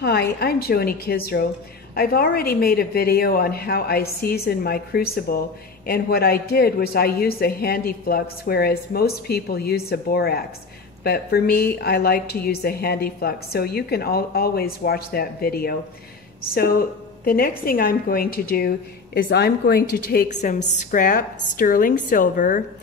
Hi, I'm Joni Kisro. I've already made a video on how I season my Crucible, and what I did was I used the Handy Flux, whereas most people use the borax. But for me, I like to use the Handy Flux, so you can always watch that video. So the next thing I'm going to do is I'm going to take some scrap sterling silver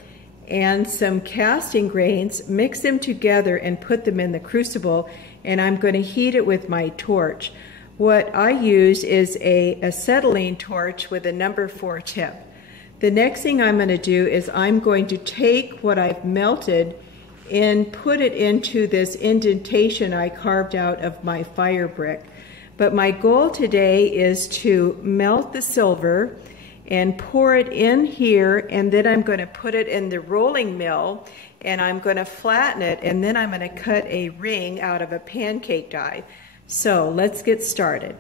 and some casting grains, mix them together and put them in the crucible, and I'm going to heat it with my torch. What I use is a acetylene torch with a number 4 tip. The next thing I'm going to do is I'm going to take what I've melted and put it into this indentation I carved out of my fire brick. But my goal today is to melt the silver and pour it in here, and then I'm going to put it in the rolling mill and I'm going to flatten it, and then I'm going to cut a ring out of a pancake die. So let's get started.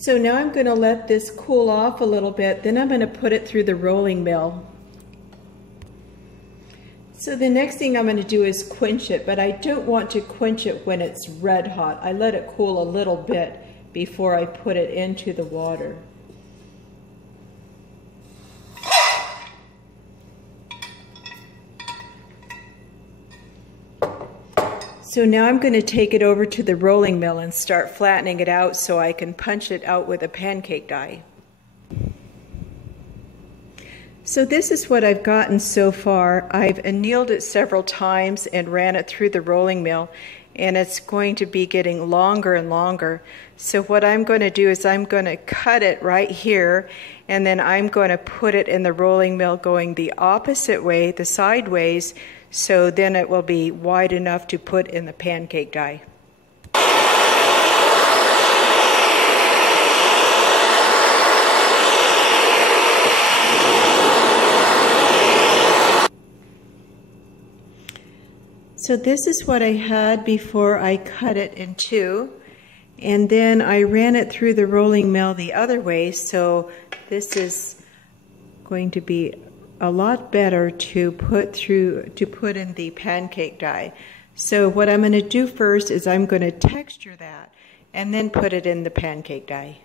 So now I'm going to let this cool off a little bit, then I'm going to put it through the rolling mill. So the next thing I'm going to do is quench it, but I don't want to quench it when it's red hot. I let it cool a little bit before I put it into the water. So now I'm going to take it over to the rolling mill and start flattening it out so I can punch it out with a pancake die. So this is what I've gotten so far. I've annealed it several times and ran it through the rolling mill, and it's going to be getting longer and longer. So what I'm going to do is I'm going to cut it right here, and then I'm going to put it in the rolling mill going the opposite way, the sideways, so then it will be wide enough to put in the pancake die. So this is what I had before I cut it in two, and then I ran it through the rolling mill the other way, so this is going to be a lot better to put in the pancake die. So what I'm going to do first is I'm going to texture that and then put it in the pancake die.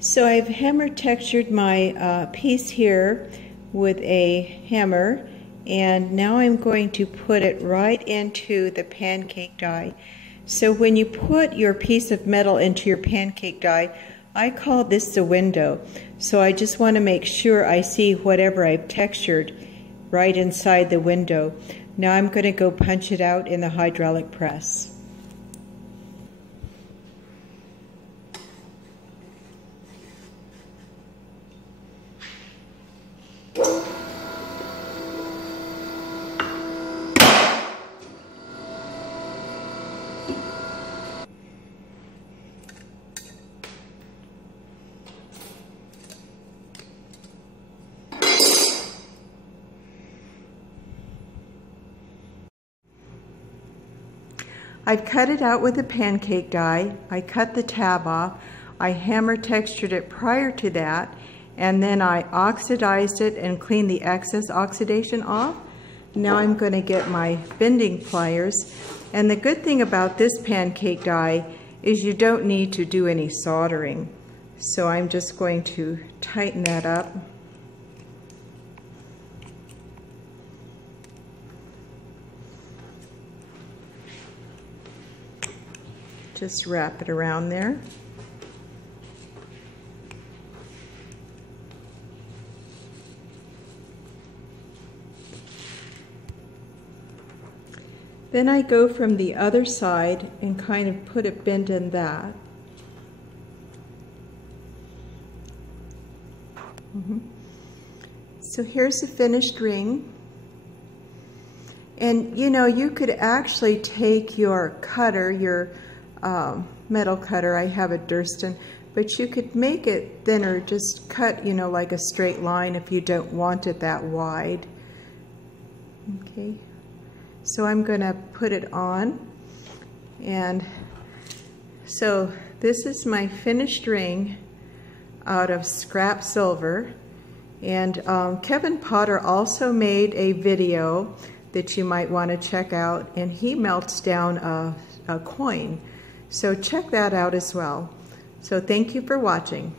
So I've hammer textured my piece here with a hammer, and now I'm going to put it right into the pancake die. So when you put your piece of metal into your pancake die, I call this the window. So I just want to make sure I see whatever I've textured right inside the window. Now I'm going to go punch it out in the hydraulic press. I've cut it out with a pancake die. I cut the tab off. I hammer textured it prior to that, and then I oxidized it and cleaned the excess oxidation off. Now I'm going to get my bending pliers. And the good thing about this pancake die is you don't need to do any soldering. So I'm just going to tighten that up. Just wrap it around there. Then I go from the other side and kind of put a bend in that. So here's the finished ring. And you know, you could actually take your cutter, your metal cutter, I have a Durston, but you could make it thinner, just cut, you know, like a straight line if you don't want it that wide. Okay, so I'm going to put it on, and so this is my finished ring out of scrap silver. And Kevin Potter also made a video that you might want to check out, and he melts down a coin. So check that out as well. So thank you for watching.